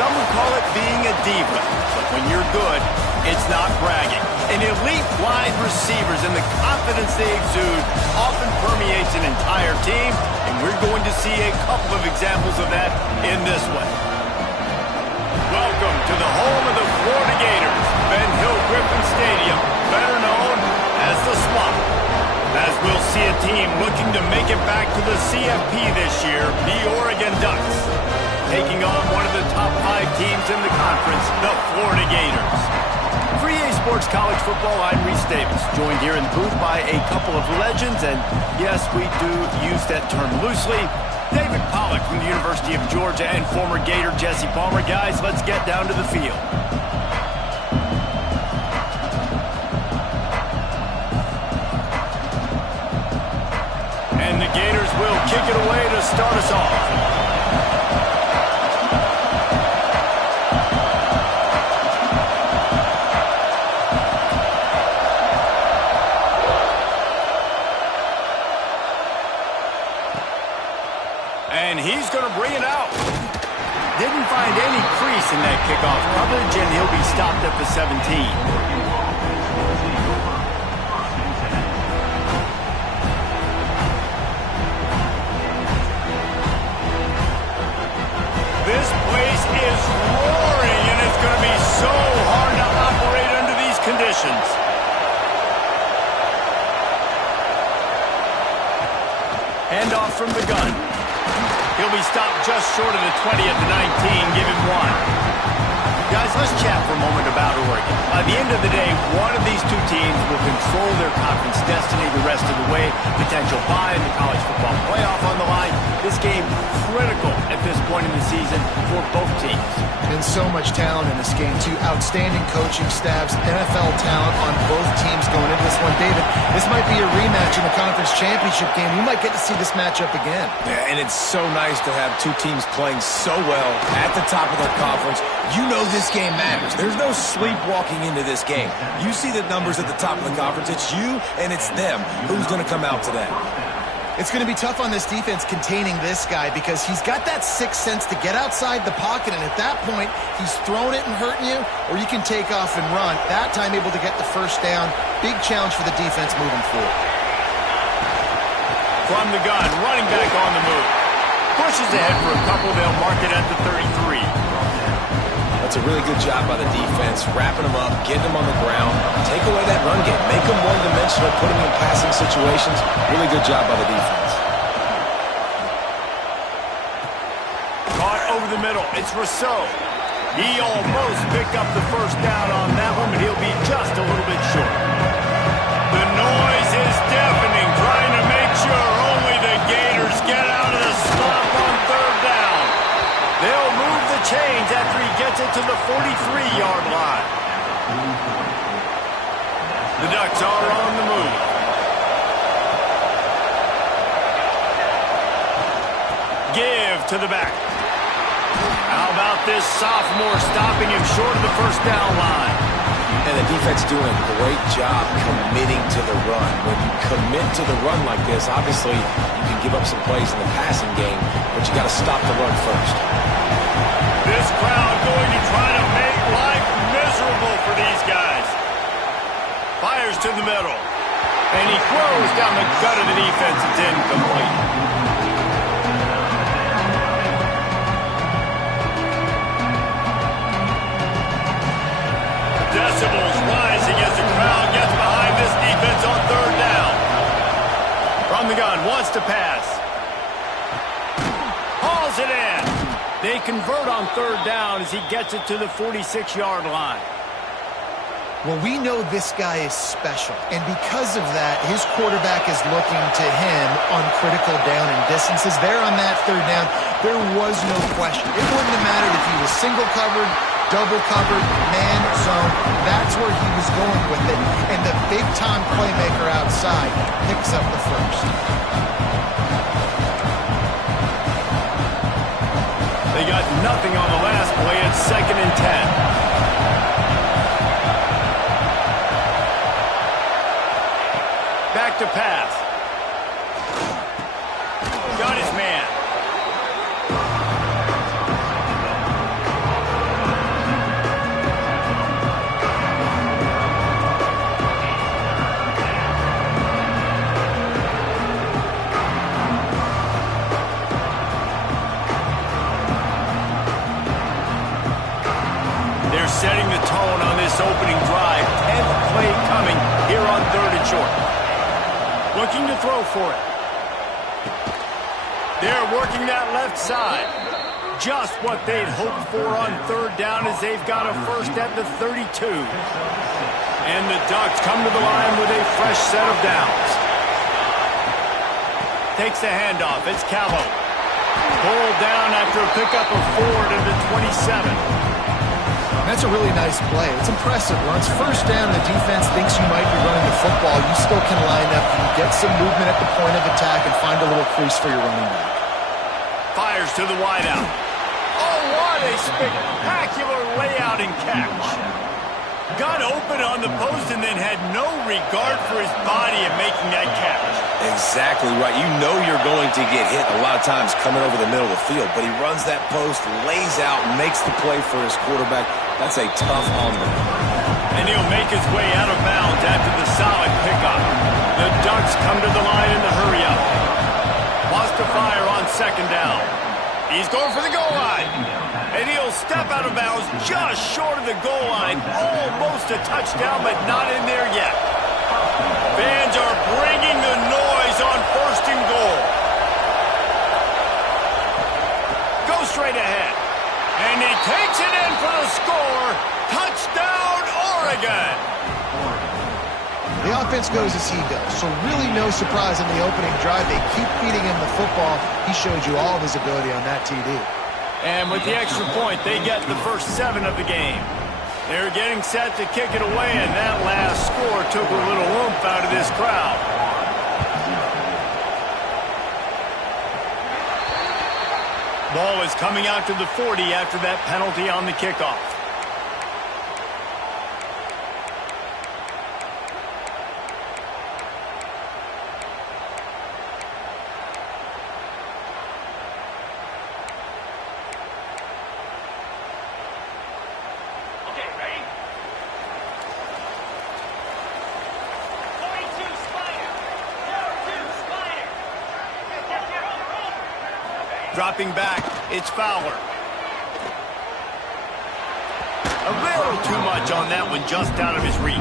Some would call it being a diva, but when you're good, it's not bragging. And elite wide receivers and the confidence they exude often permeates an entire team, and we're going to see a couple of examples of that in this one. Welcome to the home of the Florida Gators, Ben Hill Griffin Stadium, better known as the Swamp. As we'll see a team looking to make it back to the CFP this year, the Oregon Ducks, taking on one of the top 5 teams in the conference, the Florida Gators. For EA Sports College Football, I'm Reese Davis, joined here in the booth by a couple of legends, and yes, we do use that term loosely. David Pollack from the University of Georgia and former Gator Jesse Palmer. Guys, let's get down to the field. And the Gators will kick it away to start us off. And he's going to bring it out. Didn't find any crease in that kickoff coverage, and he'll be stopped at the 17. This place is roaring, and it's going to be so hard to operate under these conditions. Handoff from the gun. He'll be stopped just short of the 20 at the 19. Give him 1. Guys, let's chat for a moment about Oregon. By the end of the day, one of these two teams will control their conference destiny the rest of the way. Potential bye in the college football playoff on the line. This game critical at this point in the season for both teams. And so much talent in this game, too. Outstanding coaching staffs, NFL talent on both teams going into this one. David, this might be a rematch in the conference championship game. We might get to see this matchup again. Yeah, and it's so nice to have two teams playing so well at the top of their conference. You know this game matters. There's no sleepwalking into this game. You see the numbers at the top of the conference. It's you and it's them. Who's going to come out today? It's going to be tough on this defense containing this guy because he's got that sixth sense to get outside the pocket, and at that point, he's throwing it and hurting you, or you can take off and run. That time able to get the first down. Big challenge for the defense moving forward. From the gun, running back on the move. Pushes ahead for a couple. They'll mark it at the 33. That's a really good job by the defense, wrapping them up, getting them on the ground, take away that run game, make them one-dimensional, put them in passing situations. Really good job by the defense. Caught over the middle. It's Rousseau. He almost picked up the first down on that one, but he'll be just a little bit short. The noise is deafening, trying to make sure only the Gators get out of the slump on third down. They'll move the chains after he gets it to the 43-yard line. The Ducks are on the move. Give to the back. How about this sophomore stopping him short of the first down line? And the defense doing a great job committing to the run. When you commit to the run like this, obviously you can give up some plays in the passing game, but you got to stop the run first. This crowd going to try to make life miserable for these guys. Fires to the middle. And he throws down the gut of the defense. It's incomplete. Decibels rising as the crowd gets behind this defense on third down. From the gun, wants to pass. Hauls it in. They convert on third down as he gets it to the 46-yard line. Well, we know this guy is special, and because of that, his quarterback is looking to him on critical down and distances. There on that third down, there was no question. It wouldn't have mattered if he was single covered, double covered, man zone. That's where he was going with it, and the big-time playmaker outside picks up the first. They got nothing on the last play. It's 2nd and 10. Back to pass. Got his man. looking to throw for it. They're working that left side. Just what they'd hoped for on third down as they've got a first at the 32. And the Ducks come to the line with a fresh set of downs. Takes the handoff. It's Callow. Pulled down after a pickup of 4 to the 27. That's a really nice play. It's impressive. Once first down, the defense thinks you might be running the football. You still can line up and get some movement at the point of attack and find a little crease for your running back. Fires to the wideout. Oh, what a spectacular layout and catch. Got open on the post and then had no regard for his body in making that catch. Exactly right. You know you're going to get hit a lot of times coming over the middle of the field, but he runs that post, lays out, makes the play for his quarterback. That's a tough on-run. And he'll make his way out of bounds after the solid pickup. The Ducks come to the line in the hurry-up. Wants to fire on second down. He's going for the goal line. And he'll step out of bounds just short of the goal line. Almost a touchdown, but not in there yet. Fans are bringing the noise on first and goal. Go straight ahead. And he takes it in for the score. Touchdown, Oregon. The offense goes as he goes, so really no surprise in the opening drive. They keep feeding him the football. He showed you all of his ability on that TD. And with the extra point, they get the first 7 of the game. They're getting set to kick it away, and that last score took a little oomph out of this crowd. Ball is coming out to the 40 after that penalty on the kickoff. Dropping back, it's Fowler. A little too much on that one, just out of his reach.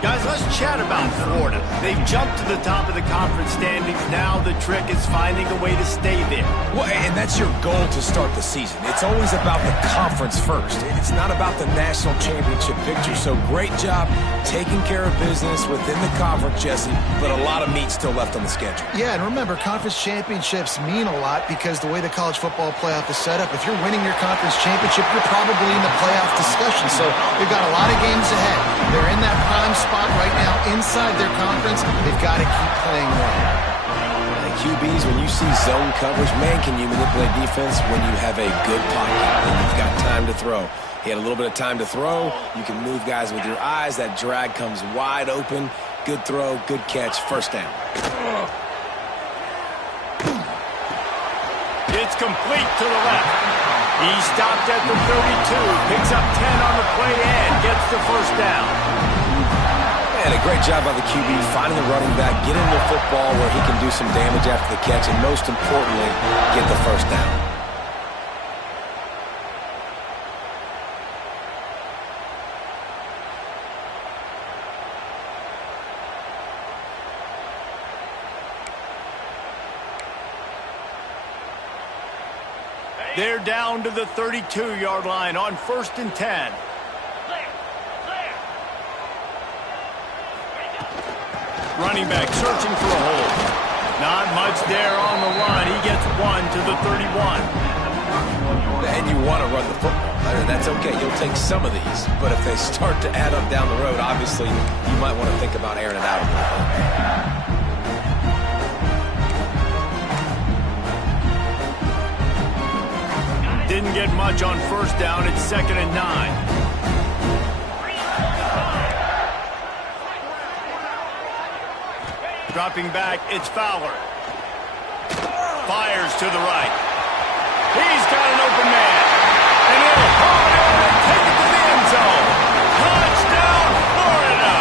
Guys, let's chat about Florida. They've jumped to the top of the conference standings. Now the trick is finding a way to stay there. Well, and that's your goal to start the season. It's always about the conference first. It's not about the national championship picture. So great job taking care of business within the conference, Jesse, but a lot of meat still left on the schedule. Yeah, and remember, conference championships mean a lot because the way the college football playoff is set up, if you're winning your conference championship, you're probably in the playoff discussion. So they've got a lot of games ahead. They're in that prime spot right now inside their conference. They've got to keep playing well. QBs, when you see zone coverage, man, can you manipulate defense when you have a good pocket and you've got time to throw. He had a little bit of time to throw. You can move guys with your eyes. That drag comes wide open. Good throw, good catch, first down. It's complete to the left. He stopped at the 32, picks up 10 on the play and gets the first down. And a great job by the QB finding the running back, getting the football where he can do some damage after the catch, and most importantly, get the first down. They're down to the 32-yard line on 1st and 10. Running back searching for a hole. Not much there on the line. He gets 1 to the 31. And you want to run the football. That's okay. You'll take some of these. But if they start to add up down the road, obviously you might want to think about airing it out a little bit. Didn't get much on first down. It's 2nd and 9. Dropping back, it's Fowler. Fires to the right. He's got an open man. And he'll haul it over and take it to the end zone. Touchdown, Florida!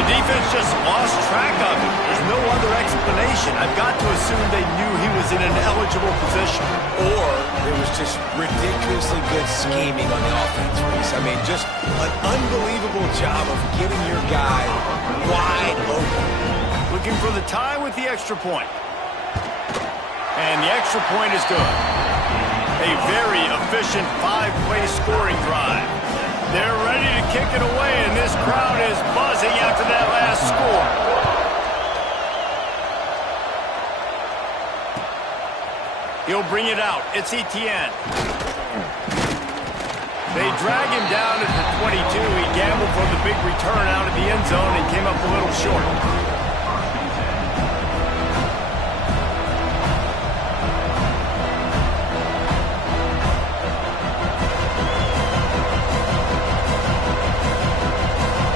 The defense just lost track of him. There's no other explanation. I've got to assume they knew he was in an eligible position. Or there was just ridiculously good scheming on the offense, Reese. I mean, just an unbelievable job of getting your guy wide open. looking for the tie with the extra point. And the extra point is good. A very efficient 5-play scoring drive. They're ready to kick it away, and this crowd is buzzing after that last score. He'll bring it out. It's Etienne. They drag him down at the 22. He gambled for the big return out of the end zone and came up a little short.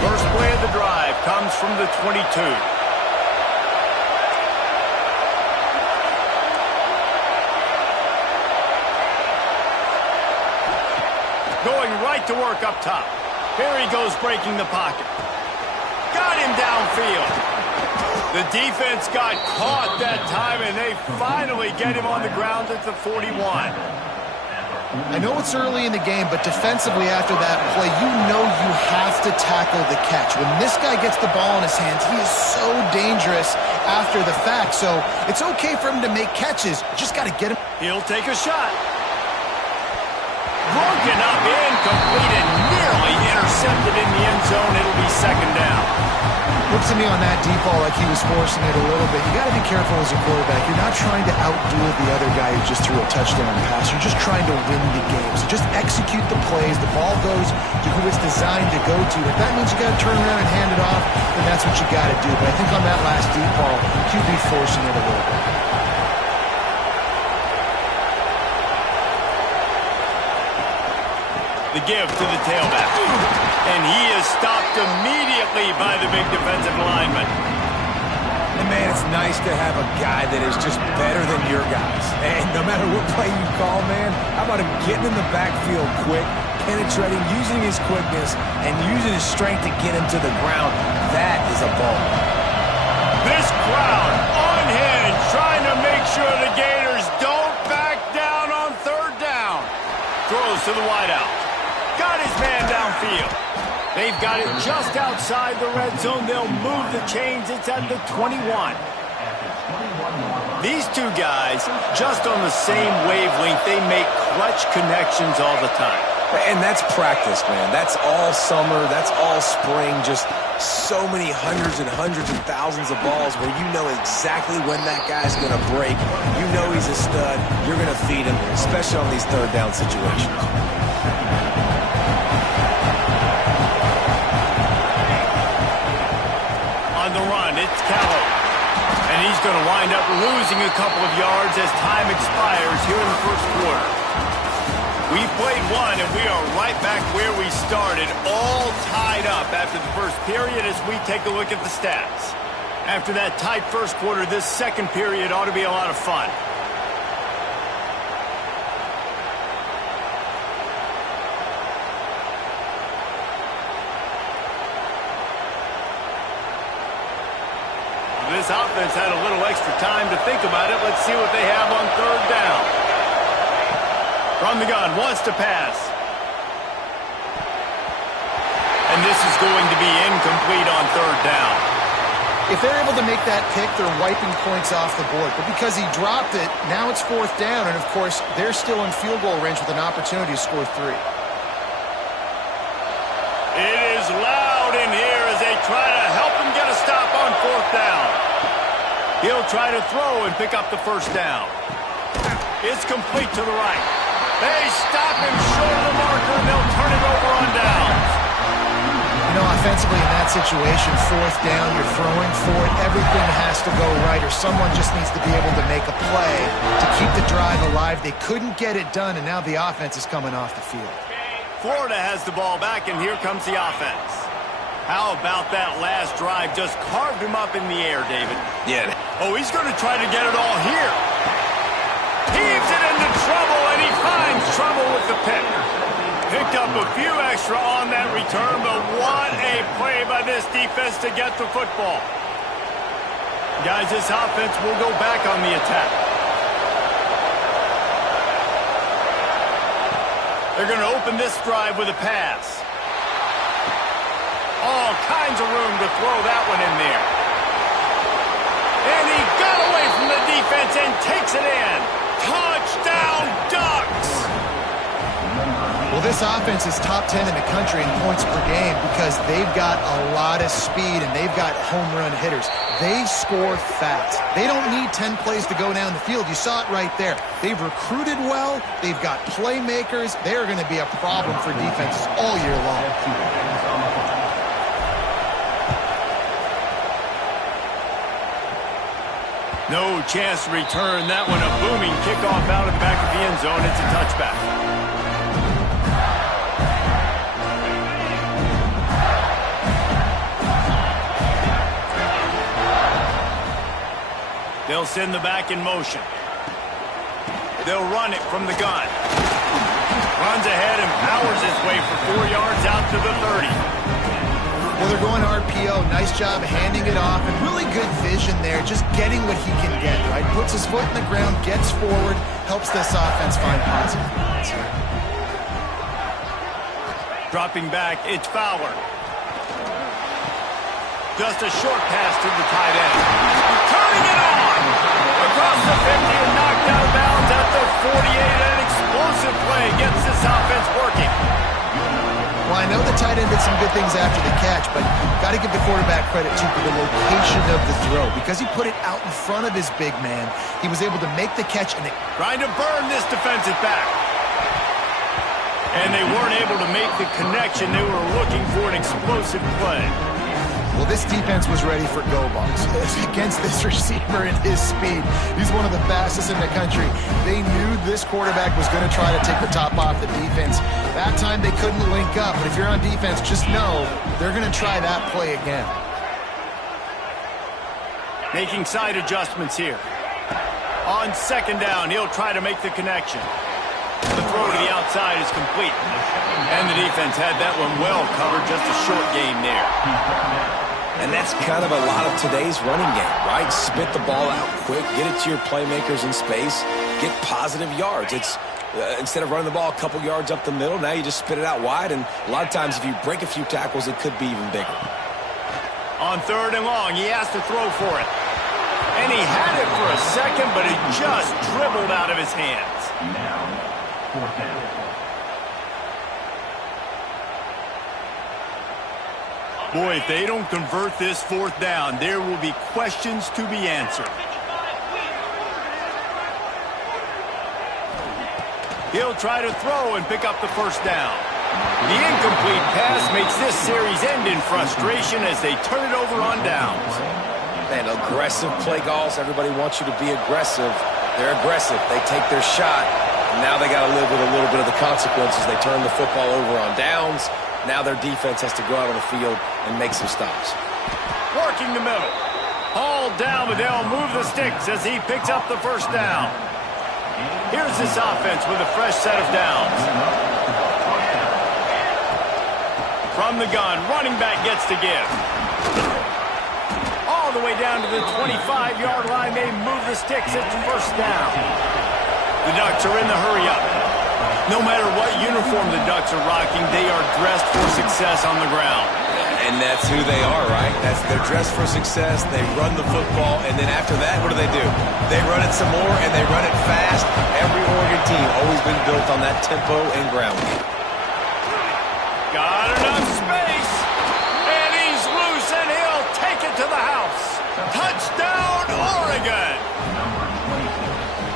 First play of the drive comes from the 22. Going right to work up top. Here he goes breaking the pocket. Got him downfield. The defense got caught that time, and they finally get him on the ground at the 41. I know it's early in the game, but defensively after that play, you know you have to tackle the catch. When this guy gets the ball in his hands, he is so dangerous after the fact. So it's okay for him to make catches. Just got to get him. He'll take a shot. Broken up, incomplete, and nearly intercepted in the end zone. It'll be second down. Looks to me on that deep ball like he was forcing it a little bit. You got to be careful as a quarterback. You're not trying to outdo the other guy who just threw a touchdown pass. You're just trying to win the game. So just execute the plays. The ball goes to who it's designed to go to. If that means you got to turn around and hand it off, then that's what you got to do. But I think on that last deep ball, QB forcing it a little bit. The give to the tailback. And he is stopped immediately by the big defensive lineman. And, man, it's nice to have a guy that is just better than your guys. And no matter what play you call, man, how about him getting in the backfield quick, penetrating, using his quickness, and using his strength to get him to the ground. That is a ball. This crowd unhinged, trying to make sure the Gators don't back down on third down. Throws to the wideout. Got his man downfield. They've got it just outside the red zone. They'll move the chains. It's at the 21. These two guys, just on the same wavelength, they make clutch connections all the time. And that's practice, man. That's all summer. That's all spring. Just so many hundreds and thousands of balls where you know exactly when that guy's going to break. You know he's a stud. You're going to feed him, especially on these third down situations. On the run, it's Callow. And he's going to wind up losing a couple of yards as time expires here in the first quarter. We played one, and we are right back where we started, all tied up after the first period as we take a look at the stats. After that tight first quarter, this second period ought to be a lot of fun. This offense had a little extra time to think about it. Let's see what they have on third down. From the gun, wants to pass. And this is going to be incomplete on third down. If they're able to make that pick, they're wiping points off the board. But because he dropped it, now it's fourth down. And, of course, they're still in field goal range with an opportunity to score 3. It is loud in here as they try to help him get a stop on fourth down. He'll try to throw and pick up the first down. It's complete to the right. They stop him short of the marker, and they'll turn it over on downs. You know, offensively in that situation, fourth down, you're throwing for it. Everything has to go right, or someone just needs to be able to make a play to keep the drive alive. They couldn't get it done, and now the offense is coming off the field. Florida has the ball back, and here comes the offense. How about that last drive? Just carved him up in the air, David. Yeah. Oh, he's going to try to get it all here. Heaves it into trouble, and he finds trouble with the pick. Picked up a few extra on that return, but what a play by this defense to get the football. Guys, this offense will go back on the attack. They're going to open this drive with a pass. All kinds of room to throw that one in there. And he got away from the defense and takes it in. Touchdown, Ducks! Well, this offense is top 10 in the country in points per game because they've got a lot of speed and they've got home run hitters. They score fast. They don't need 10 plays to go down the field. You saw it right there. They've recruited well. They've got playmakers. They are going to be a problem for defenses all year long. No chance to return that one. A booming kickoff out of the back of the end zone. It's a touchback. They'll send the back in motion. They'll run it from the gun. Runs ahead and powers his way for 4 yards out to the 30. Well, they're going RPO. Nice job handing it off, and really good vision there, just getting what he can get, right? Puts his foot in the ground, gets forward, helps this offense find positive points here. Dropping back, it's Fowler. Just a short pass to the tight end. Turning it on! Across the 50 and knocked out of bounds at the 48. An explosive play gets this offense working. Well, I know the tight end did some good things after the catch, but got to give the quarterback credit, too, for the location of the throw. Because he put it out in front of his big man, he was able to make the catch. And trying to burn this defensive back. And they weren't able to make the connection. They were looking for an explosive play. Well, this defense was ready for go balls against this receiver and his speed. He's one of the fastest in the country. They knew this quarterback was going to try to take the top off the defense. That time they couldn't link up, but if you're on defense, just know they're going to try that play again. Making side adjustments here. On second down, he'll try to make the connection. The throw to the outside is complete. And the defense had that one well covered, just a short gain there. And that's kind of a lot of today's running game, right? Spit the ball out quick, get it to your playmakers in space, get positive yards. It's instead of running the ball a couple yards up the middle, now you just spit it out wide, and a lot of times if you break a few tackles, it could be even bigger. On third and long, he has to throw for it. And he had it for a second, but it just dribbled out of his hands. Now, fourth down. Boy, if they don't convert this fourth down, there will be questions to be answered. He'll try to throw and pick up the first down. The incomplete pass makes this series end in frustration as they turn it over on downs. Man, aggressive play calls. Everybody wants you to be aggressive. They're aggressive. They take their shot. And now they got to live with a little bit of the consequences. They turn the football over on downs. Now their defense has to go out on the field and make some stops. Working the middle. Hauled down, but they'll move the sticks as he picks up the first down. Here's this offense with a fresh set of downs. From the gun, running back gets to give. All the way down to the 25-yard line, they move the sticks. It's first down. The Ducks are in the hurry-up. No matter what uniform the Ducks are rocking, they are dressed for success on the ground. And that's who they are, right? They're dressed for success. They run the football, and then after that, what do? They run it some more, and they run it fast. Every Oregon team always been built on that tempo and ground game. Got enough space, and he's loose, and he'll take it to the house. Touchdown, Oregon!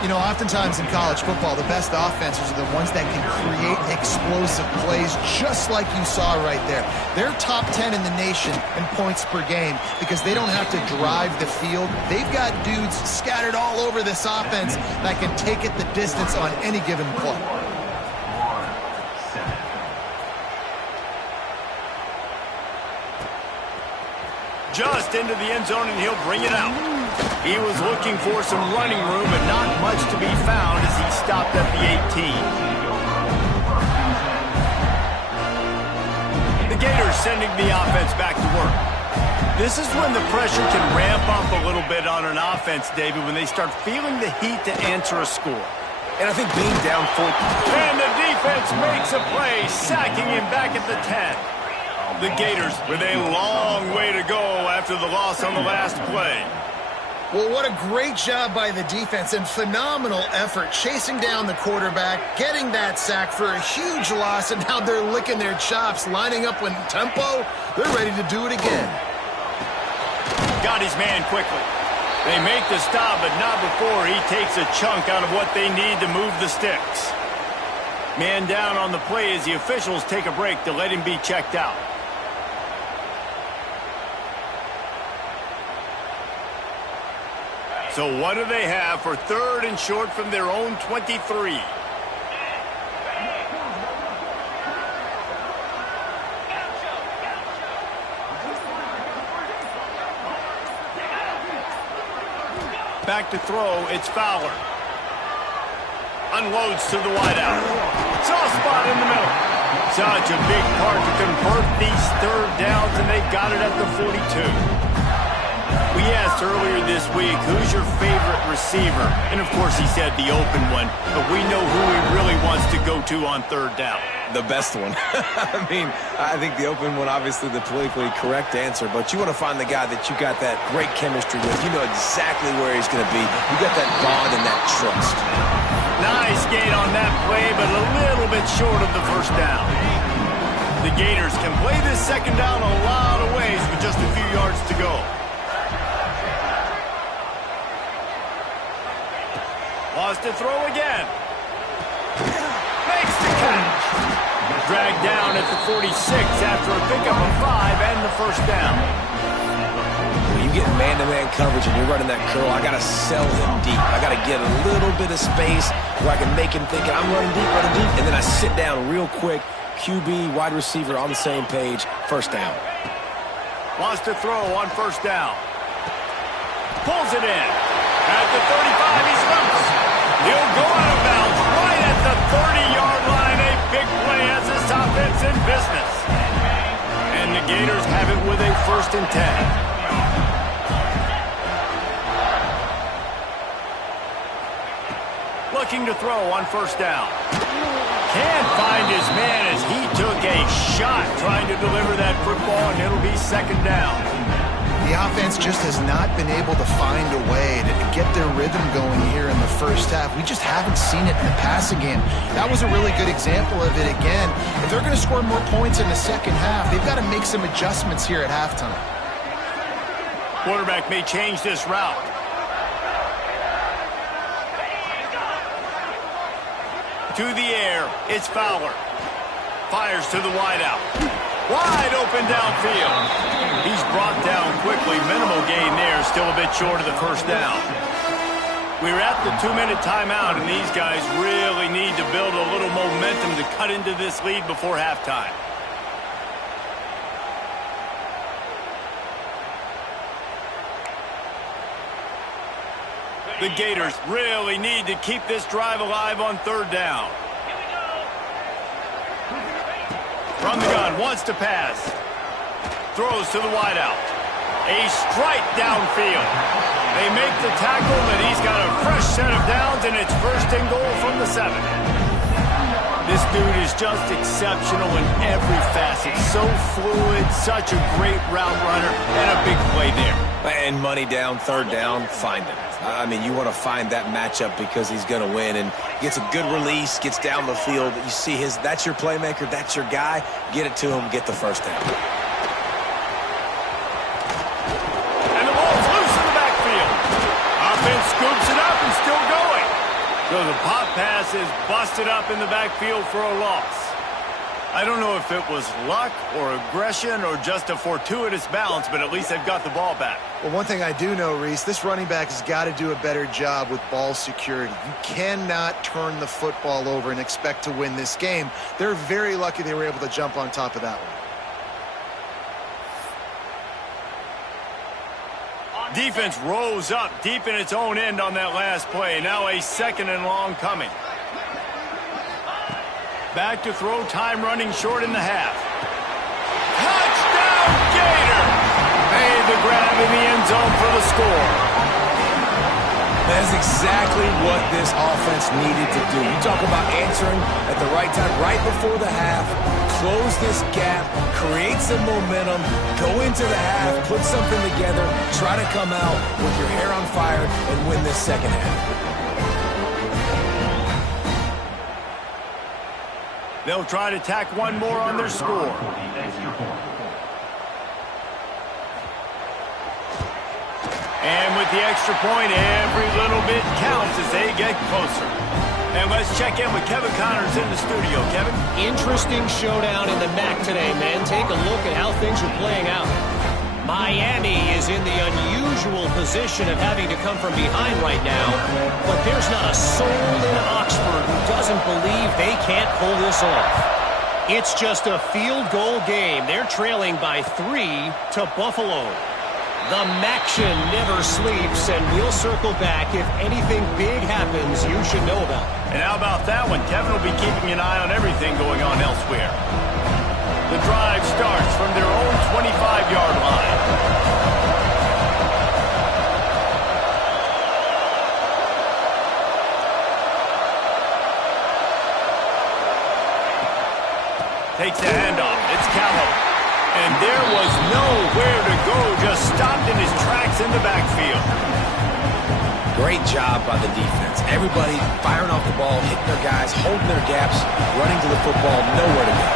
You know, oftentimes in college football, the best offenses are the ones that can create explosive plays, just like you saw right there. They're top 10 in the nation in points per game because they don't have to drive the field. They've got dudes scattered all over this offense that can take it the distance on any given play. Just into the end zone, and he'll bring it out. He was looking for some running room, but not much to be found as he stopped at the 18. The Gators sending the offense back to work. This is when the pressure can ramp up a little bit on an offense, David, when they start feeling the heat to answer a score. And I think being down 4. And the defense makes a play, sacking him back at the 10. The Gators with a long way to go after the loss on the last play. Well, what a great job by the defense and phenomenal effort chasing down the quarterback, getting that sack for a huge loss, and now they're licking their chops, lining up with tempo. They're ready to do it again. Got his man quickly. They make the stop, but not before he takes a chunk out of what they need to move the sticks. Man down on the play as the officials take a break to let him be checked out. So what do they have for 3rd and short from their own 23? Back to throw, it's Fowler. Unloads to the wideout. Soft spot in the middle. Such a big part to convert these 3rd downs, and they got it at the 42. We asked earlier this week, who's your favorite receiver? And, of course, he said the open one, but we know who he really wants to go to on 3rd down. The best one. I mean, I think the open one, obviously the politically correct answer, but you want to find the guy that you got that great chemistry with. You know exactly where he's going to be. You got that bond and that trust. Nice gain on that play, but a little bit short of the 1st down. The Gators can play this 2nd down a lot of ways with just a few yards to go. Lost to throw again. Makes the catch. Dragged down at the 46 after a pickup of 5 and the 1st down. When you get man-to-man coverage and you're running that curl, I got to sell him deep. I got to get a little bit of space where I can make him think I'm running deep, and then I sit down real quick. QB, wide receiver on the same page. 1st down. Wants to throw on 1st down. Pulls it in. At the 35, he's loose. He'll go out of bounds right at the 30-yard line. A big play as this offense in business. And the Gators have it with a 1st and 10. Looking to throw on 1st down. Can't find his man as he took a shot trying to deliver that football, and it'll be 2nd down. The offense just has not been able to find a way to get their rhythm going here in the 1st half. We just haven't seen it in the passing game. That was a really good example of it again. If they're going to score more points in the 2nd half, they've got to make some adjustments here at halftime. Quarterback may change this route. To the air, it's Fowler. Fires to the wideout. Wide open downfield. He's brought down quickly. Minimal gain there, still a bit short of the 1st down. We're at the 2-minute timeout, and these guys really need to build a little momentum to cut into this lead before halftime. The Gators really need to keep this drive alive on 3rd down. From the gun, wants to pass. Throws to the wideout. A strike downfield. They make the tackle, but he's got a fresh set of downs, and it's 1st and goal from the 7. This dude is just exceptional in every facet. So fluid, such a great route runner, and a big play there. And money down, 3rd down, find him. I mean, you want to find that matchup because he's going to win, and gets a good release, gets down the field. You see that's your playmaker, that's your guy. Get it to him, get the 1st down. And the ball's loose in the backfield. Offense scoops it up and still going. So the pop pass is busted up in the backfield for a loss. I don't know if it was luck or aggression or just a fortuitous bounce, but at least they've got the ball back. Well, one thing I do know, Reese, this running back has got to do a better job with ball security. You cannot turn the football over and expect to win this game. They're very lucky they were able to jump on top of that one. Defense rose up deep in its own end on that last play. Now a 2nd and long coming. Back to throw, time running short in the half. Touchdown, Gator! Made the grab in the end zone for the score. That's exactly what this offense needed to do. You talk about answering at the right time, right before the half, close this gap, create some momentum, go into the half, put something together, try to come out with your hair on fire and win this second half. They'll try to tack one more on their score. And with the extra point, every little bit counts as they get closer. And let's check in with Kevin Connors in the studio. Kevin? Interesting showdown in the MAC today, man. Take a look at how things are playing out. Miami is in the unusual position of having to come from behind right now, but there's not a soul in Oxford who doesn't believe they can't pull this off. It's just a field goal game. They're trailing by 3 to Buffalo. The Maction never sleeps, and we'll circle back if anything big happens you should know about. And how about that one? Kevin will be keeping an eye on everything going on elsewhere. The drive starts from their own 25-yard line. Takes the handoff. It's Callow. And there was nowhere to go. Just stopped in his tracks in the backfield. Great job by the defense. Everybody firing off the ball, hitting their guys, holding their gaps, running to the football, nowhere to go.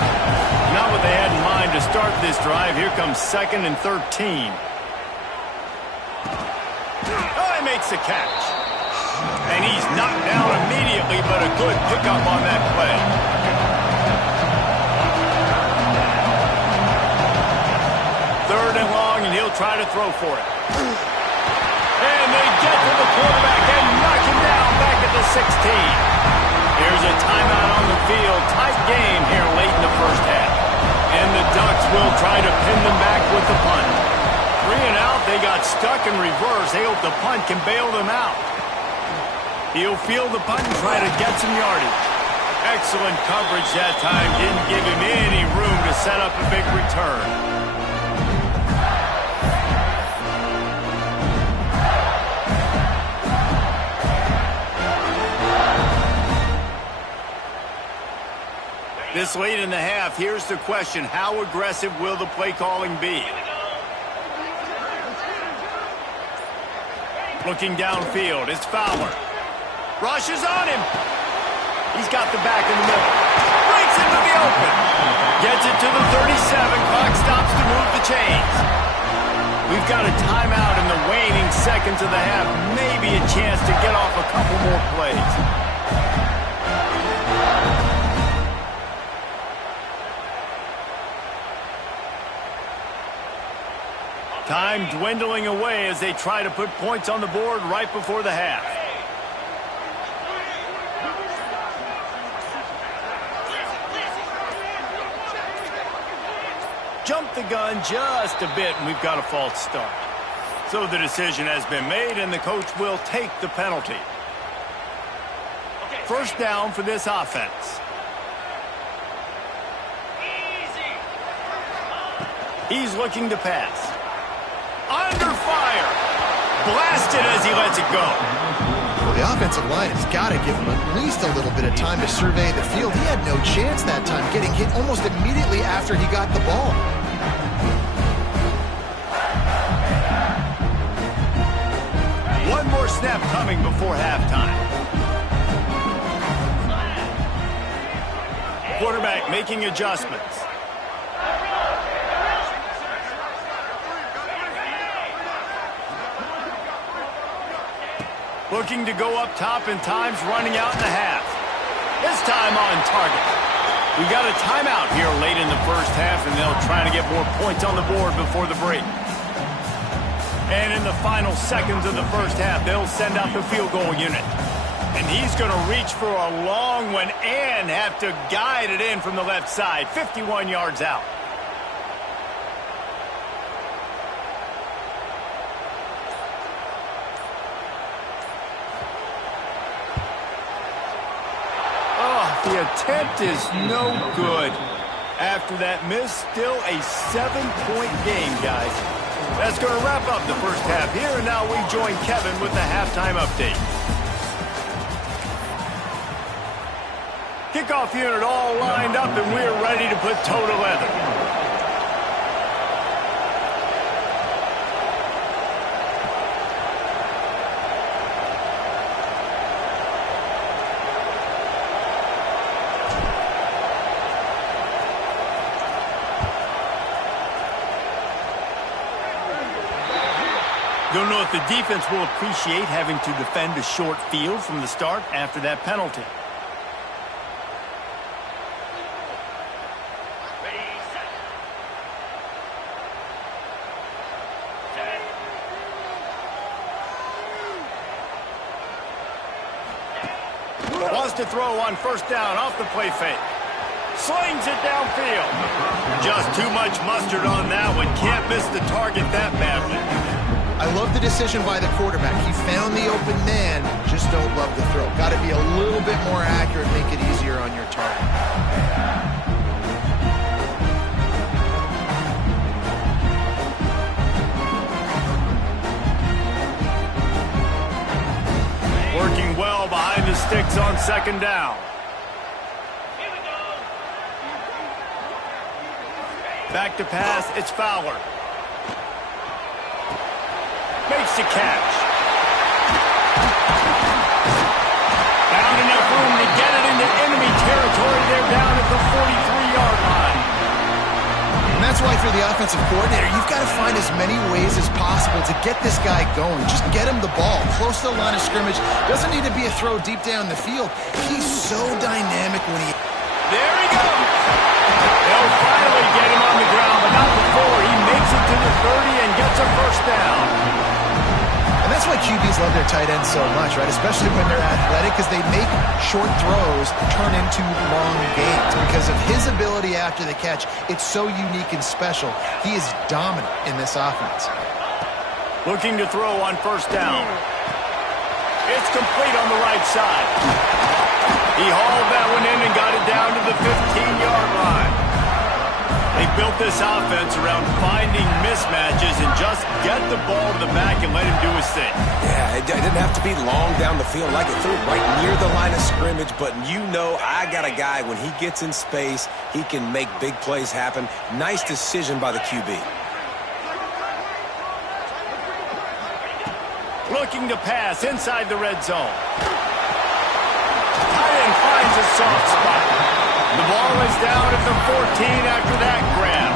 Not what they had in mind to start this drive. Here comes 2nd and 13. Oh, he makes the catch. And he's knocked down immediately, but a good pickup on that play. Third and long, and he'll try to throw for it. And they get to the quarterback and knock him down back at the 16. Here's a timeout on the field. Tight game here late in the first half. And the Ducks will try to pin them back with the punt. 3 and out, they got stuck in reverse. They hope the punt can bail them out. He'll field the punt and try to get some yardage. Excellent coverage that time. Didn't give him any room to set up a big return. This late in the half, here's the question. How aggressive will the play calling be? Looking downfield, it's Fowler. Rushes on him. He's got the back in the middle. Breaks into the open. Gets it to the 37. Clock stops to move the chains. We've got a timeout in the waning seconds of the half. Maybe a chance to get off a couple more plays. Time dwindling away as they try to put points on the board right before the half. Jumped the gun just a bit, and we've got a false start. So the decision has been made, and the coach will take the penalty. First down for this offense. He's looking to pass. Under fire. Blasted as he lets it go. Well, the offensive line has got to give him at least a little bit of time to survey the field. He had no chance that time, getting hit almost immediately after he got the ball. One more snap coming before halftime. Quarterback making adjustments. Looking to go up top, and time's running out in the half. This time on target. We got a timeout here late in the first half, and they'll try to get more points on the board before the break. And in the final seconds of the first half, they'll send out the field goal unit. And he's going to reach for a long one and have to guide it in from the left side. 51 yards out. The attempt is no good. After that miss, still a 7-point game, guys. That's going to wrap up the first half here, and now we join Kevin with the halftime update. Kickoff unit all lined up, and we're ready to put toe to leather. Don't know if the defense will appreciate having to defend a short field from the start after that penalty. Wants to throw on first down off the play fake. Slings it downfield. Just too much mustard on that one. Can't miss the target that badly. I love the decision by the quarterback. He found the open man, just don't love the throw. Got to be a little bit more accurate, make it easier on your target. Working well behind the sticks on second down. Back to pass, it's Fowler. Makes the catch. Found enough room to get it into enemy territory. They're down at the 43-yard line. And that's why, if you're the offensive coordinator, you've got to find as many ways as possible to get this guy going. Just get him the ball close to the line of scrimmage. Doesn't need to be a throw deep down the field. He's so dynamic when he... There he goes. They'll finally get him on the ground, but not before. He makes it to the 30 and gets a first down. And that's why QBs love their tight ends so much, right? Especially when they're athletic, because they make short throws turn into long gains. Because of his ability after the catch, it's so unique and special. He is dominant in this offense. Looking to throw on first down. It's complete on the right side. He hauled that one in and got it down to the 15-yard line. They built this offense around finding mismatches and just get the ball to the back and let him do his thing. Yeah, it didn't have to be long down the field. Like it threw it right near the line of scrimmage, but you know I got a guy, when he gets in space, he can make big plays happen. Nice decision by the QB. Looking to pass inside the red zone. Tight end finds a soft spot. The ball is down at the 14 after that grab.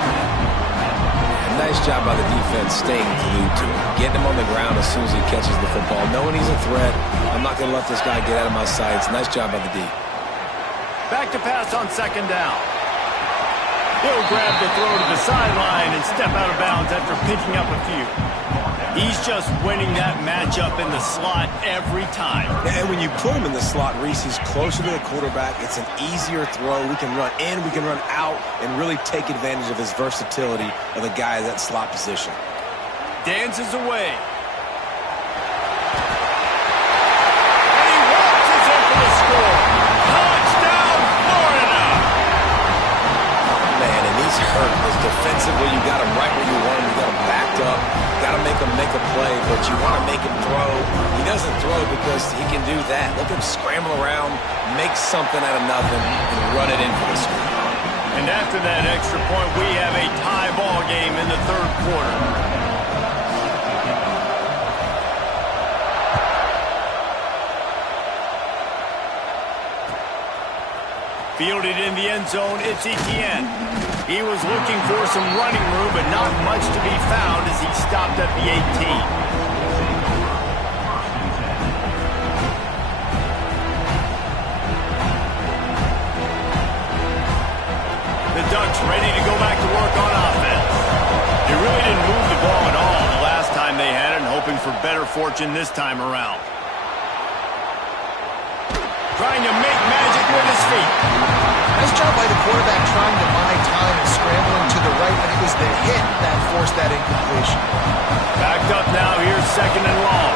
Nice job by the defense staying glued to him. Getting him on the ground as soon as he catches the football. Knowing he's a threat, I'm not going to let this guy get out of my sights. Nice job by the D. Back to pass on second down. He'll grab the throw to the sideline and step out of bounds after picking up a few. He's just winning that matchup in the slot every time. And when you put him in the slot, Reese, he's closer to the quarterback. It's an easier throw. We can run in, we can run out, and really take advantage of his versatility of the guy in that slot position. Dances away. And he walks in for the score. Touchdown, Florida! Man, and he's hurt. Because defensively, you got him right where you want him. You got him backed up. Got to make him make a play, but you want to make him throw. He doesn't throw because he can do that. Look at him scramble around, make something out of nothing, and run it in for the score. And after that extra point, we have a tie ball game in the third quarter. Fielded in the end zone, it's Etienne. He was looking for some running room, but not much to be found as he stopped at the 18. The Ducks ready to go back to work on offense. They really didn't move the ball at all the last time they had it, and hoping for better fortune this time around. Trying to make magic with his feet. Nice job by the quarterback trying to buy time and scrambling to the right, but it was the hit that forced that incompletion. Backed up now, here's second and long.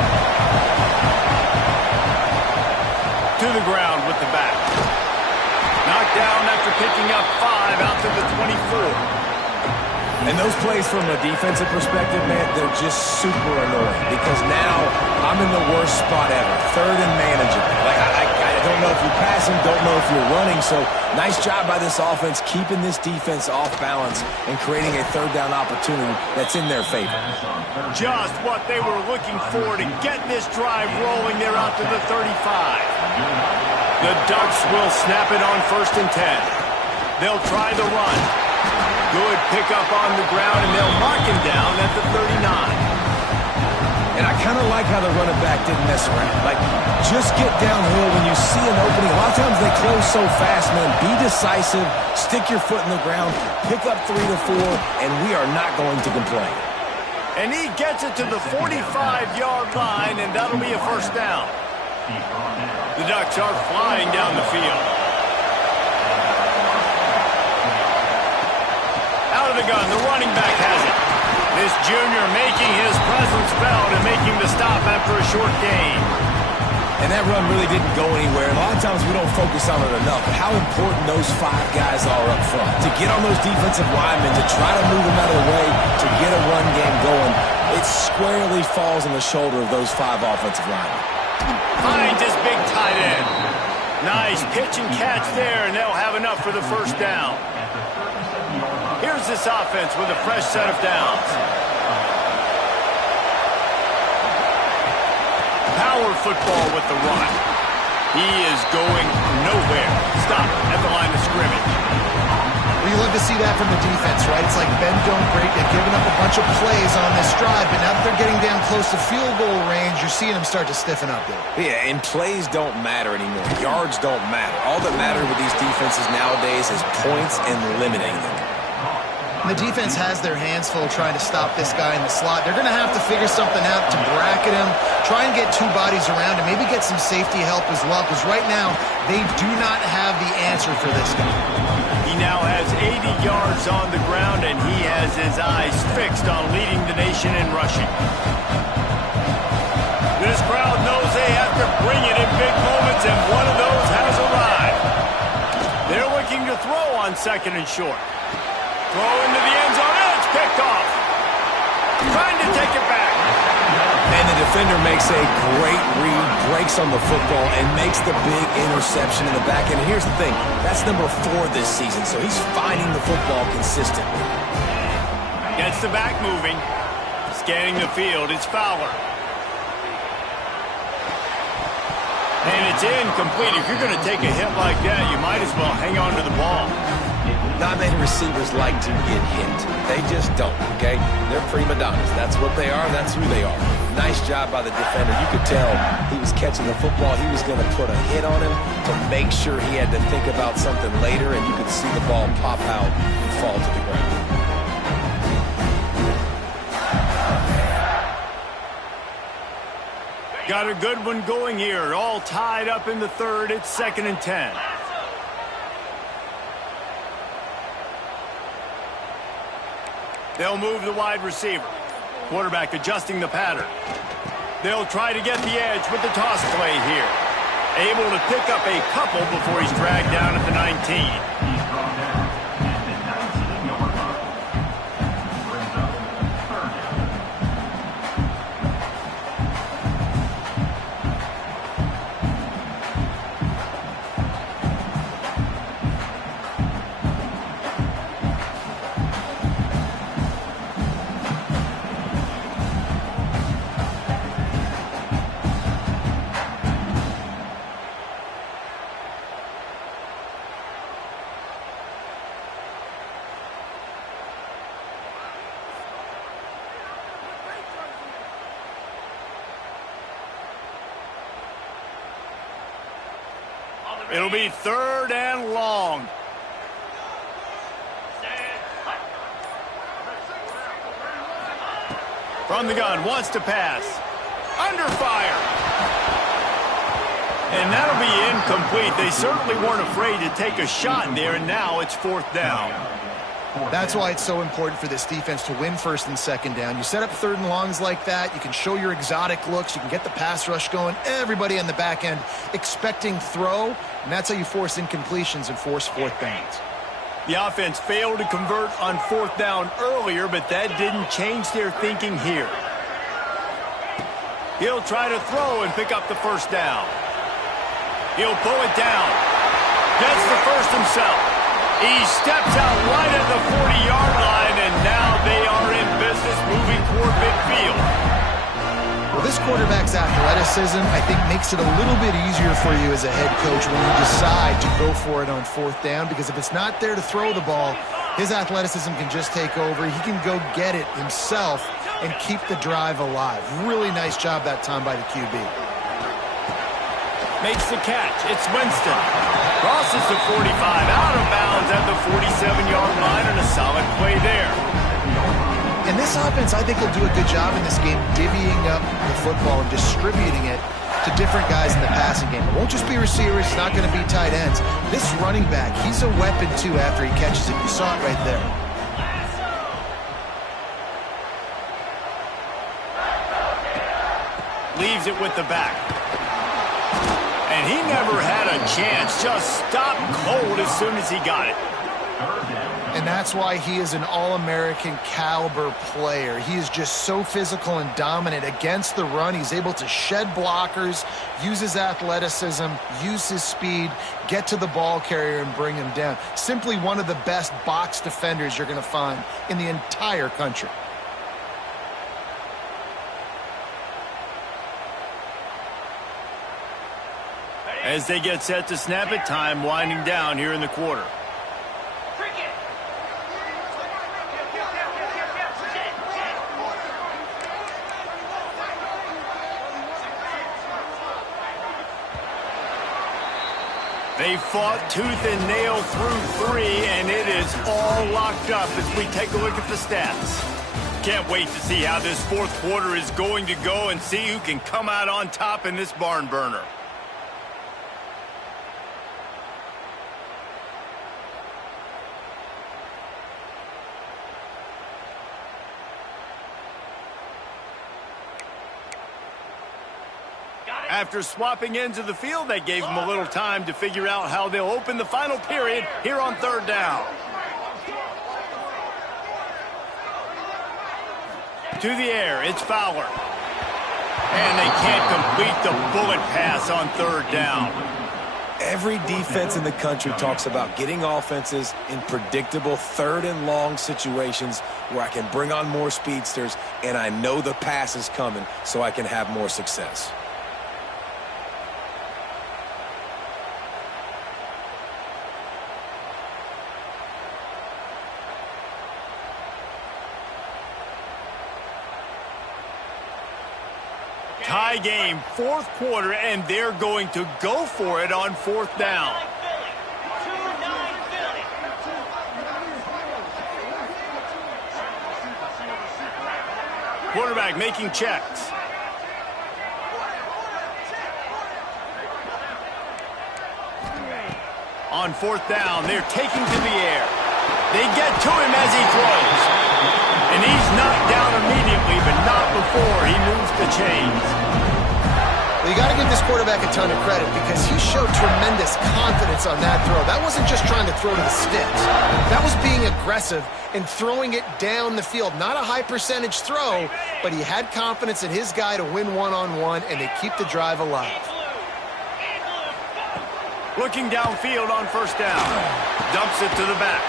To the ground with the back. Knocked down after picking up 5 out to the 24. And those plays from a defensive perspective, man, they're just super annoying because now I'm in the worst spot ever. Third and manageable. Like, I don't know if you're passing, don't know if you're running. So nice job by this offense keeping this defense off balance and creating a third down opportunity that's in their favor. Just what they were looking for to get this drive rolling there out to the 35. The Ducks will snap it on 1st and 10. They'll try the run. Good pickup on the ground, and they'll mark him down at the 39. And I kind of like how the running back didn't mess around. Like, just get downhill when you see an opening. A lot of times they close so fast, man. Be decisive, stick your foot in the ground, pick up 3 to 4, and we are not going to complain. And he gets it to the 45-yard line, and that'll be a 1st down. The Ducks are flying down the field. Out of the gun, the running back has it. This junior making his presence felt and making the stop after a short gain. And that run really didn't go anywhere. A lot of times we don't focus on it enough, but how important those 5 guys are up front. To get on those defensive linemen, to try to move them out of the way, to get a run game going, it squarely falls on the shoulder of those 5 offensive linemen. Finds his big tight end. Nice pitch and catch there, and they'll have enough for the 1st down. Here's this offense with a fresh set of downs. Power football with the run. He is going nowhere. Stop at the line of scrimmage. Well, you love to see that from the defense, right? It's like bend, don't break. They've given up a bunch of plays on this drive, but now that they're getting down close to field goal range, you're seeing them start to stiffen up there. Yeah, and plays don't matter anymore. Yards don't matter. All that matters with these defenses nowadays is points and limiting them. And the defense has their hands full trying to stop this guy in the slot. They're going to have to figure something out to bracket him, try and get 2 bodies around him, maybe get some safety help as well, because right now they do not have the answer for this guy. He now has 80 yards on the ground, and he has his eyes fixed on leading the nation in rushing. This crowd knows they have to bring it in big moments, and one of those has arrived. They're looking to throw on 2nd and short. Throw into the end zone, and it's picked off. Trying to take it back. And the defender makes a great read, breaks on the football, and makes the big interception in the back end. And here's the thing, that's number 4 this season, so he's finding the football consistently. Gets the back moving. Scanning the field, it's Fowler. And it's incomplete. If you're going to take a hit like that, you might as well hang on to the ball. Not many receivers like to get hit. They just don't, okay? They're prima donnas. That's what they are. That's who they are. Nice job by the defender. You could tell he was catching the football. He was going to put a hit on him to make sure he had to think about something later, and you could see the ball pop out and fall to the ground. Got a good one going here. All tied up in the 3rd. It's 2nd and 10. They'll move the wide receiver. Quarterback adjusting the pattern. They'll try to get the edge with the toss play here. Able to pick up a couple before he's dragged down at the 19. It'll be 3rd and long. From the gun, wants to pass. Under fire. And that'll be incomplete. They certainly weren't afraid to take a shot there, and now it's 4th down. That's why it's so important for this defense to win 1st and 2nd down. You set up 3rd and longs like that, you can show your exotic looks, you can get the pass rush going, everybody on the back end expecting throw, and that's how you force incompletions and force 4th downs. The offense failed to convert on 4th down earlier, but that didn't change their thinking here. He'll try to throw and pick up the 1st down. He'll pull it down. Gets the first himself. He steps out right at the 40-yard line, and now they are in business moving toward midfield. Well, this quarterback's athleticism, I think, makes it a little bit easier for you as a head coach when you decide to go for it on 4th down, because if it's not there to throw the ball, his athleticism can just take over. He can go get it himself and keep the drive alive. Really nice job that time by the QB. Makes the catch. It's Winston. Crosses the 45, out of bounds at the 47-yard line, and a solid play there. And this offense, I think, will do a good job in this game divvying up the football and distributing it to different guys in the passing game. It won't just be receivers. It's not going to be tight ends. This running back, he's a weapon, too, after he catches it. You saw it right there. Leaves it with the back. And he never had a chance. Just stopped cold as soon as he got it. And that's why he is an All-American caliber player. He is just so physical and dominant against the run. He's able to shed blockers, use his athleticism, use his speed, get to the ball carrier and bring him down. Simply one of the best box defenders you're going to find in the entire country. As they get set to snap it, time winding down here in the quarter. They fought tooth and nail through 3, and it is all locked up as we take a look at the stats. Can't wait to see how this 4th quarter is going to go and see who can come out on top in this barn burner. After swapping ends of the field, that gave them a little time to figure out how they'll open the final period here on 3rd down. To the air, it's Fowler. And they can't complete the bullet pass on 3rd down. Every defense in the country talks about getting offenses in predictable 3rd and long situations where I can bring on more speedsters and I know the pass is coming so I can have more success. Tie game, 4th quarter, and they're going to go for it on 4th down. Quarterback making checks. On 4th down, they're taking to the air. They get to him as he throws. And he's knocked down immediately, but not before he moves the chains. Well, you got to give this quarterback a ton of credit because he showed tremendous confidence on that throw. That wasn't just trying to throw to the sticks. That was being aggressive and throwing it down the field. Not a high percentage throw, but he had confidence in his guy to win one-on-one, and they keep the drive alive. Looking downfield on 1st down. Dumps it to the back.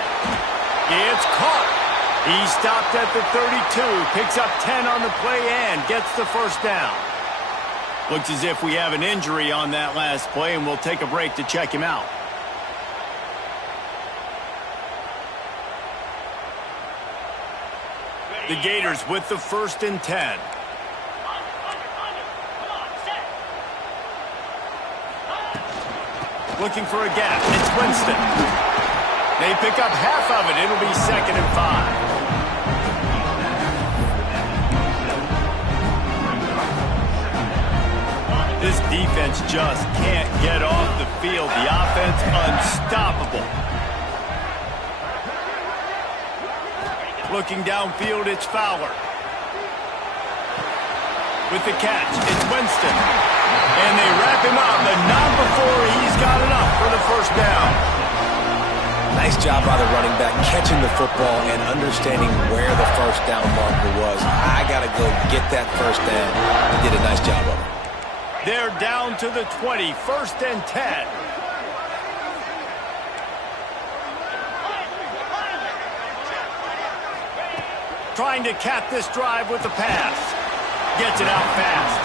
It's caught. He stopped at the 32, picks up 10 on the play and gets the 1st down. Looks as if we have an injury on that last play, and we'll take a break to check him out. The Gators with the 1st and 10. Looking for a gap. It's Winston. They pick up half of it. It'll be 2nd and 5. This defense just can't get off the field. The offense unstoppable. Looking downfield, it's Fowler. With the catch, it's Winston. And they wrap him up, but not before he's got enough for the 1st down. Nice job by the running back, catching the football and understanding where the first down marker was. I got to go get that first down. He did a nice job of it. They're down to the 20, 1st and 10. Trying to cap this drive with the pass. Gets it out fast.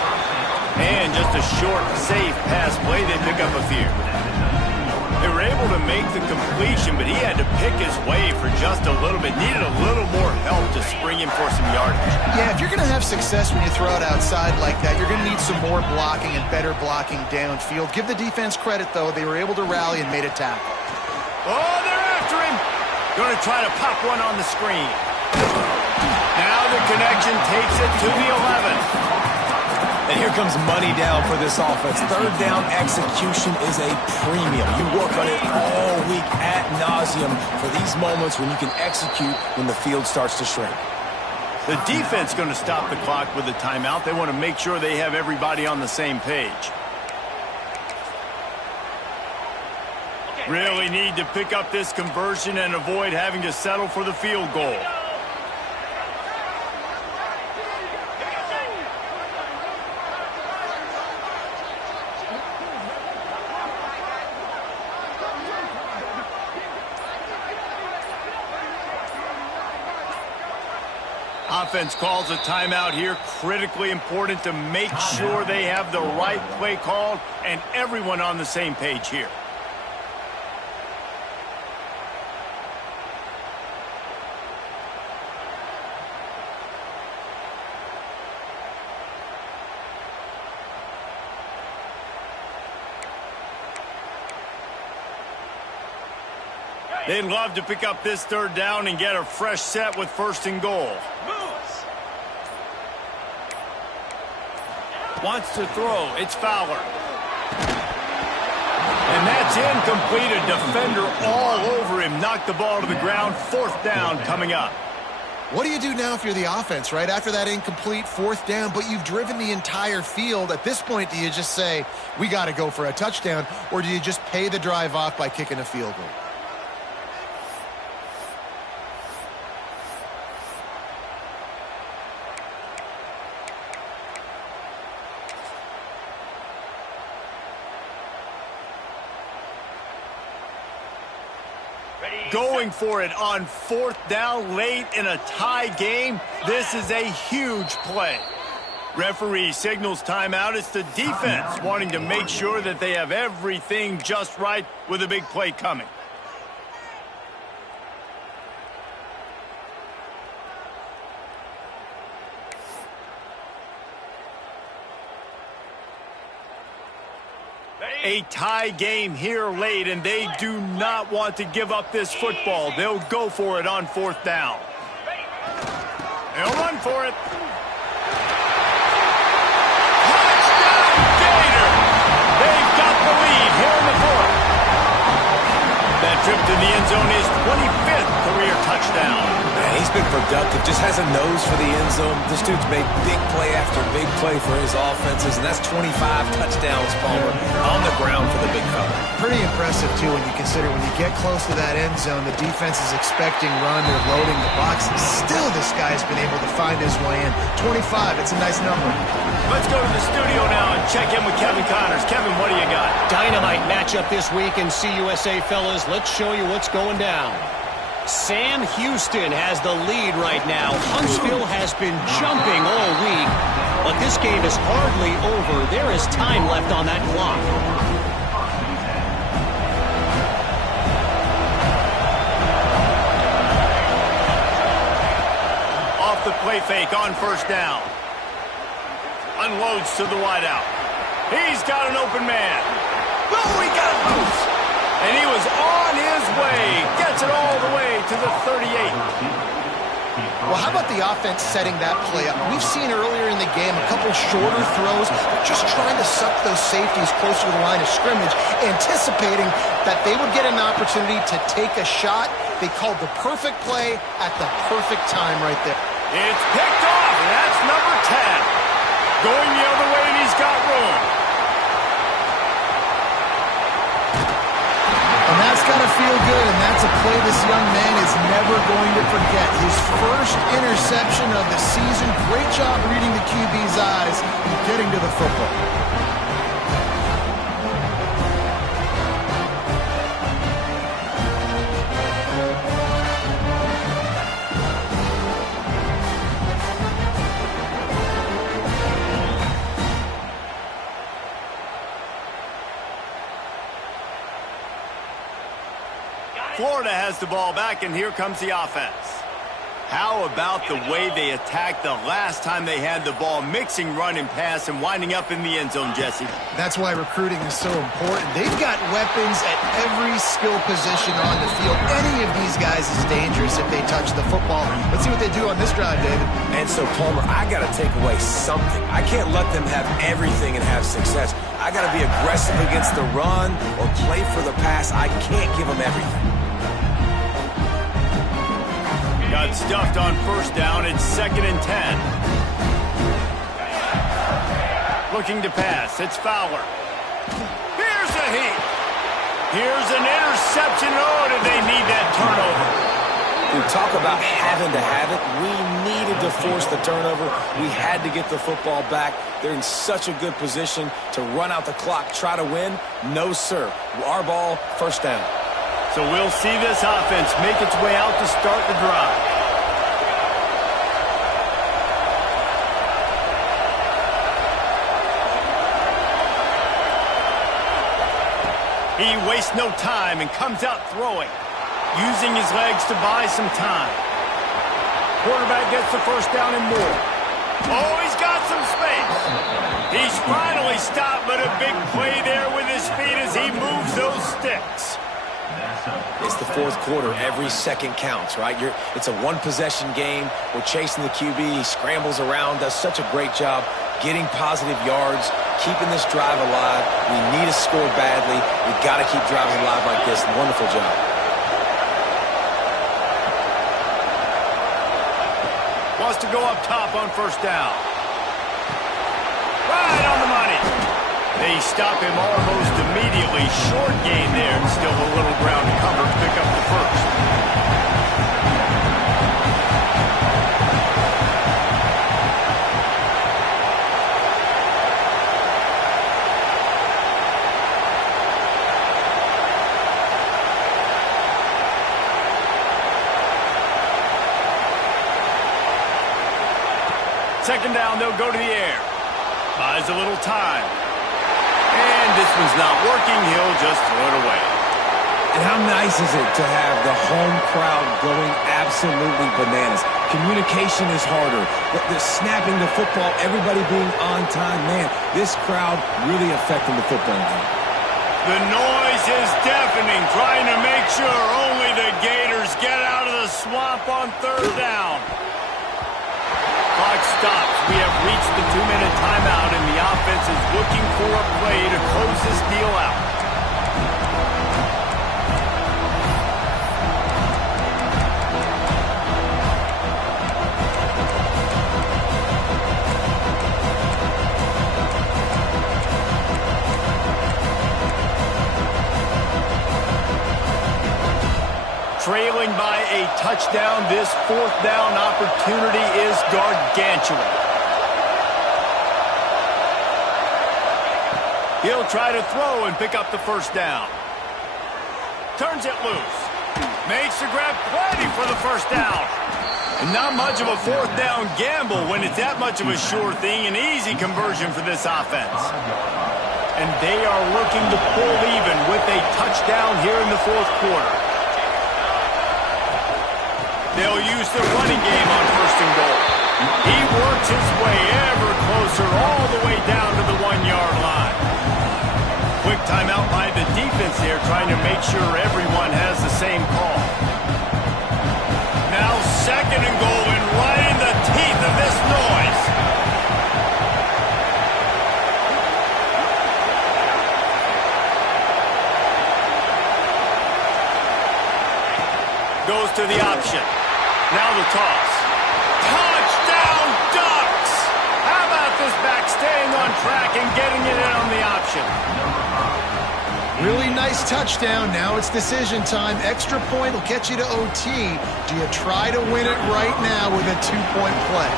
And just a short, safe pass play. They pick up a few. They were able to make the completion, but he had to pick his way for just a little bit. Needed a little more help to spring him for some yardage. Yeah, if you're going to have success when you throw it outside like that, you're going to need some more blocking and better blocking downfield. Give the defense credit, though. They were able to rally and made a tackle. Oh, they're after him. Going to try to pop one on the screen. Now the connection takes it to the 11. And here comes money down for this offense. 3rd down execution is a premium. You work on it all week ad nauseum for these moments when you can execute when the field starts to shrink. The defense going to stop the clock with a timeout. They want to make sure they have everybody on the same page. Really need to pick up this conversion and avoid having to settle for the field goal. Offense calls a timeout here. Critically important to make sure they have the right play called and everyone on the same page here. They'd love to pick up this 3rd down and get a fresh set with 1st and goal. Wants to throw. It's Fowler. And that's incomplete. A defender all over him. Knocked the ball to the ground. 4th down coming up. What do you do now if you're the offense, right? After that incomplete 4th down, but you've driven the entire field. At this point, do you just say, we got to go for a touchdown, or do you just pay the drive off by kicking a field goal? Going for it on 4th down late in a tie game. This is a huge play. Referee signals timeout. It's the defense wanting to make sure that they have everything just right with a big play coming. A tie game here late, and they do not want to give up this football. They'll go for it on 4th down. They'll run for it. Touchdown, Gator! They've got the lead here in the 4th. That trip to the end zone is 25th career touchdown. Man, he's been productive, just has a nose for the end zone. This dude's made big play after big play for his offenses, and that's 25 touchdowns, Palmer, on the ground for the big fella. Pretty impressive, too, when you consider when you get close to that end zone, the defense is expecting run, they're loading the box. Still, this guy's been able to find his way in. 25, it's a nice number. Let's go to the studio now and check in with Kevin Connors. Kevin, what do you got? Dynamite matchup this week in CUSA, fellas. Let's show you what's going down. Sam Houston has the lead right now. Huntsville has been jumping all week, but this game is hardly over. There is time left on that clock. Off the play fake on 1st down. Unloads to the wideout. He's got an open man. Oh, he got loose. And he was on his way. Gets it all the way to the 38. Well, how about the offense setting that play up? We've seen earlier in the game a couple shorter throws, just trying to suck those safeties closer to the line of scrimmage, anticipating that they would get an opportunity to take a shot. They called the perfect play at the perfect time right there. It's picked off, and that's number 10. Going the other way, and he's got room. And that's got to feel good, and that's a play this young man is never going to forget. His first interception of the season. Great job reading the QB's eyes and getting to the football. Florida has the ball back, and here comes the offense. How about the way they attacked the last time they had the ball, mixing run and pass and winding up in the end zone, Jesse? That's why recruiting is so important. They've got weapons at every skill position on the field. Any of these guys is dangerous if they touch the football. Let's see what they do on this drive, David. And so, Palmer, I got to take away something. I can't let them have everything and have success. I got to be aggressive against the run or play for the pass. I can't give them everything. Got stuffed on first down. It's 2nd and 10. Looking to pass. It's Fowler. Here's a heat. Here's an interception. Oh, did they need that turnover? We talk about having to have it. We needed to force the turnover. We had to get the football back. They're in such a good position to run out the clock, try to win. No, sir. Our ball, first down. So we'll see this offense make its way out to start the drive. He wastes no time and comes out throwing, using his legs to buy some time. Quarterback gets the first down and more. Oh, he's got some space. He's finally stopped, but a big play there with his feet as he moves those sticks. It's the fourth quarter. Every second counts, right? It's a one-possession game. We're chasing the QB. He scrambles around, does such a great job getting positive yards, keeping this drive alive. We need to score badly. We've got to keep drives alive like this. Wonderful job. Wants to go up top on first down. Right on the money. They stop him almost immediately. Short gain there, and still a little ground to cover to pick up the first. Second down, they'll go to the air. Buys a little time. And this one's not working. He'll just throw it away. And how nice is it to have the home crowd going absolutely bananas? Communication is harder. The snapping the football, everybody being on time. Man, this crowd really affecting the football game. The noise is deafening, trying to make sure only the Gators get out of the swamp on third down. Clock stops. We have reached the 2-minute timeout, and the offense is looking for a play to close this deal out. Trailing by a touchdown, this fourth down opportunity is gargantuan. He'll try to throw and pick up the first down. Turns it loose. Makes the grab, plenty for the first down. And not much of a fourth down gamble when it's that much of a sure thing. An easy conversion for this offense. And they are looking to pull even with a touchdown here in the fourth quarter. They'll use their running game on first and goal. He works his way ever closer all the way down to the 1-yard line. Quick timeout by the defense there, trying to make sure everyone has the same call. Now second and goal, and right in the teeth of this noise. Goes to the option. Now the toss. Touchdown, Ducks! How about this back staying on track and getting it in on the option? Really nice touchdown. Now it's decision time. Extra point will get you to OT. Do you try to win it right now with a 2-point play?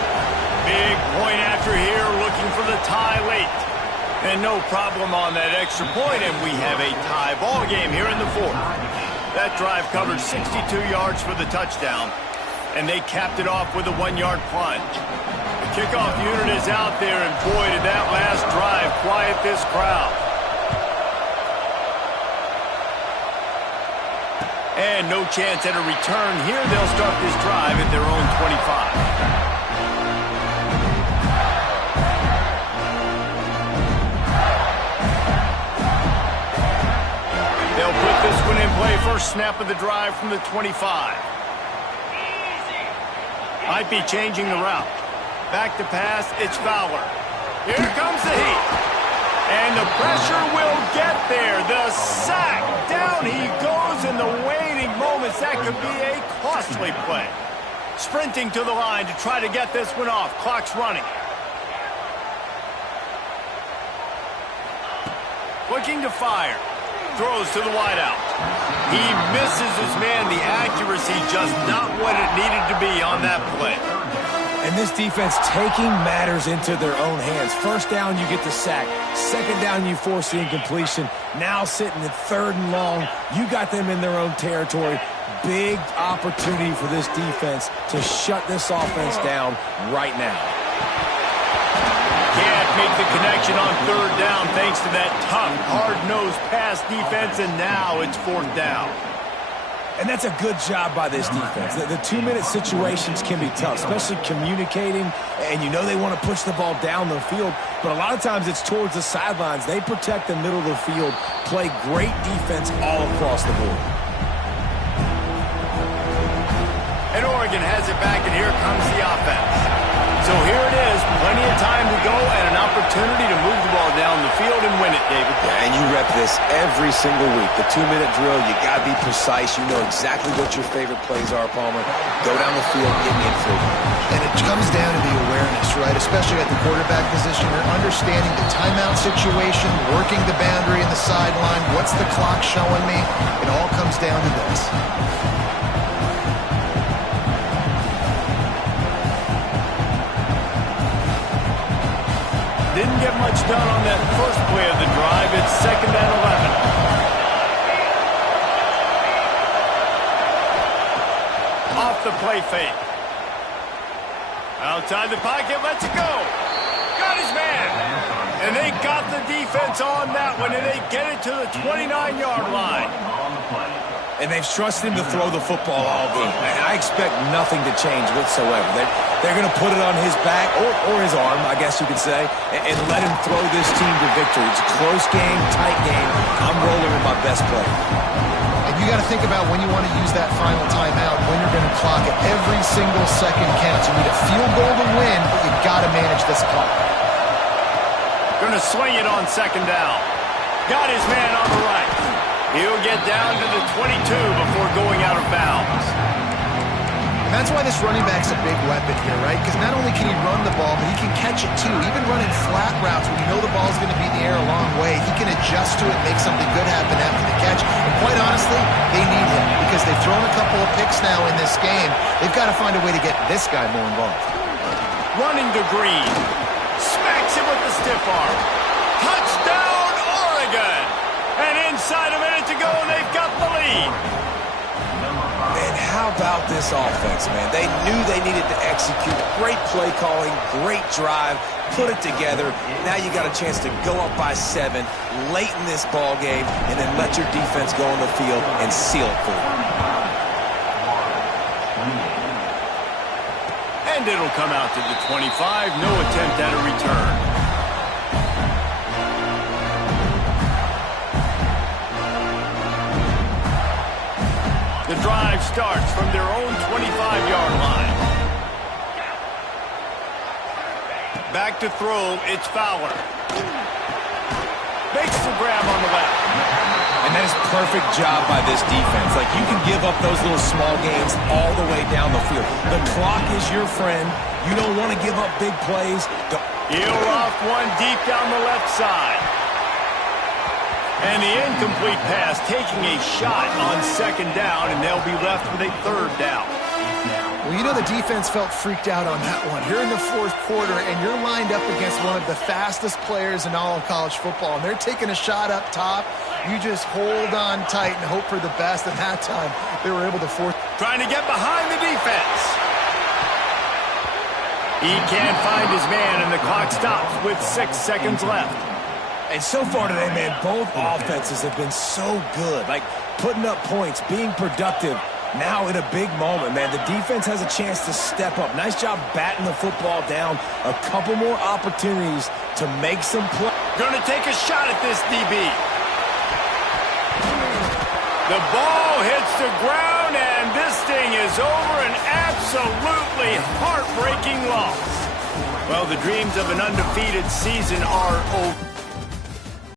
Big point after here, looking for the tie late. And no problem on that extra point, and we have a tie ball game here in the fourth. That drive covered 62 yards for the touchdown, and they capped it off with a 1-yard plunge. The kickoff unit is out there, and boy, did that last drive quiet this crowd. And no chance at a return here. They'll start this drive at their own 25. They'll put this one in play. First snap of the drive from the 25. Might be changing the route. Back to pass, it's Fowler. Here comes the heat. And the pressure will get there. The sack. Down he goes in the waiting moments. That could be a costly play. Sprinting to the line to try to get this one off. Clock's running. Looking to fire. Throws to the wideout. He misses his man. The accuracy just not what it needed to be on that play. And this defense taking matters into their own hands. First down, you get the sack. Second down, you force the incompletion. Now sitting at 3rd and long, you got them in their own territory. Big opportunity for this defense to shut this offense down right now. Can't make the connection on 3rd down thanks to that tough, hard-nosed pass defense, and now it's 4th down. And that's a good job by this defense. The 2-minute situations can be tough, especially communicating, and you know they want to push the ball down the field, but a lot of times it's towards the sidelines. They protect the middle of the field, play great defense all across the board. And Oregon has it back, and here comes the offense. So here it is, plenty of time to go and an opportunity to move the ball down the field and win it, David. Yeah, and you rep this every single week. The 2-minute drill, you got to be precise. You know exactly what your favorite plays are, Palmer. Go down the field, get me in free. And it comes down to the awareness, right? Especially at the quarterback position. You're understanding the timeout situation, working the boundary and the sideline. What's the clock showing me? It all comes down to this. Didn't get much done on that first play of the drive. It's 2nd and 11. Off the play fake. Outside the pocket, lets it go. Got his man. And they got the defense on that one, and they get it to the 29-yard line. And they've trusted him to throw the football all game. And I expect nothing to change whatsoever. They're going to put it on his back, or his arm, I guess you could say, and let him throw this team to victory. It's a close game, tight game. I'm rolling with my best player. And you got to think about when you want to use that final timeout, when you're going to clock it. Every single second counts. You need a field goal to win, but you've got to manage this clock. Going to swing it on 2nd down. Got his man on the right. He'll get down to the 22 before going out of bounds. And that's why this running back's a big weapon here, right? Because not only can he run the ball, but he can catch it too. Even running flat routes when you know the ball's going to be in the air a long way, he can adjust to it, make something good happen after the catch. And quite honestly, they need him because they've thrown a couple of picks now in this game. They've got to find a way to get this guy more involved. Running to Green. Smacks him with the stiff arm. Touchdown, Oregon! And inside a minute to go, they've got the lead. And how about this offense, man? They knew they needed to execute. Great play calling, great drive, put it together. Now you got a chance to go up by 7 late in this ball game and then let your defense go on the field and seal it for you. And it'll come out to the 25. No attempt at a return. The drive starts from their own 25-yard line. Back to throw, it's Fowler. Makes the grab on the left. And that is a perfect job by this defense. Like, you can give up those little small gains all the way down the field. The clock is your friend. You don't want to give up big plays. He'll off one deep down the left side. And the incomplete pass taking a shot on second down, and they'll be left with a third down. Well, you know the defense felt freaked out on that one. You're in the fourth quarter, and you're lined up against one of the fastest players in all of college football, and they're taking a shot up top. You just hold on tight and hope for the best, and that time they were able to force. Trying to get behind the defense. He can't find his man, and the clock stops with 6 seconds left. And so far today, man, both offenses have been so good. Like, putting up points, being productive. Now in a big moment, man, the defense has a chance to step up. Nice job batting the football down. A couple more opportunities to make some play. Going to take a shot at this DB. The ball hits the ground, and this thing is over. An absolutely heartbreaking loss. Well, the dreams of an undefeated season are over.